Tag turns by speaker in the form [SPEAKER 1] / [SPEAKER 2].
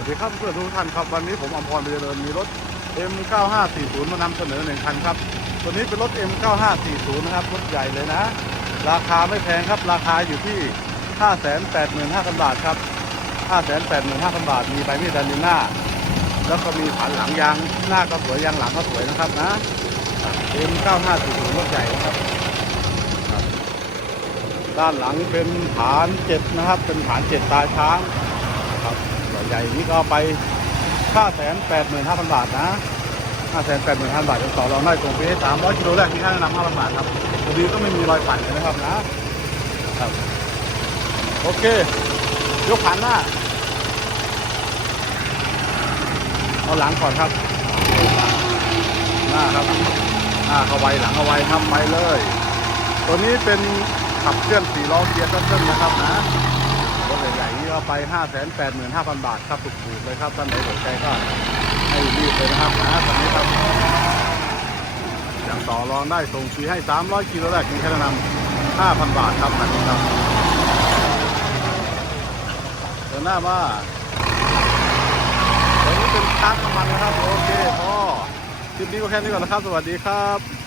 [SPEAKER 1] วัสดีครับเพื่อนทุกท่านครับวันนี้ผมอมพรเจริญมีรถ M9540 มานำเสนอหนึ่งคันครับตัวนี้เป็นรถ M9540 นะครับรถใหญ่เลยนะ ราคาไม่แพงครับราคาอยู่ที่ 585,000 บาทครับ 585,000 บาท มีใบมีดดันหน้า แล้วก็มีผานหลังยางหน้าก็สวยยางหลังก็สวยนะครับนะ M9540 รถใหญ่นะครับด้านหลังเป็นฐานเจ็ดนะครับ เป็นฐานเจ็ดตาช้าง ใหญ่นี้ก็ไปห้าแสนแปดหมื่นห้าพันบาทนะห้าแสนแปดหมื่นห้าพันบาทจะต่อรองได้ตรงไปสามร้อยกิโลแรกที่ค่าแนะนำห้าพันบาทครับพอดีก็ไม่มีรอยปั่นนะครับนะครับโอเค ยกผ่านหน้า เอาหลังก่อนครับ หน้าครับ หน้าเข้าไว้หลังเข้าไว้ทำไปเลย ตัวนี้เป็นขับเคลื่อนสี่ล้อเกียร์ตันเติ้ลนะครับนะ รถใหญ่ๆนี่เอาไป 5 8 5 0 0 0 บาทครับถูกๆเลยครับท่านไหนสนใจก็ให้รีบเลยนะครับนะตอนนี้ครับอย่างต่อรองได้ส่งฟรีให้ 300กิโลแรกมีแค่แนะนำ5,000 บาทครับอันนี้ครับเดินหน้ามาตัวนี้เป็นชาร์จน้ำมันนะครับ โอเคพอคลิปนี้ก็แค่นี้ก่อนนะครับ สวัสดีครับ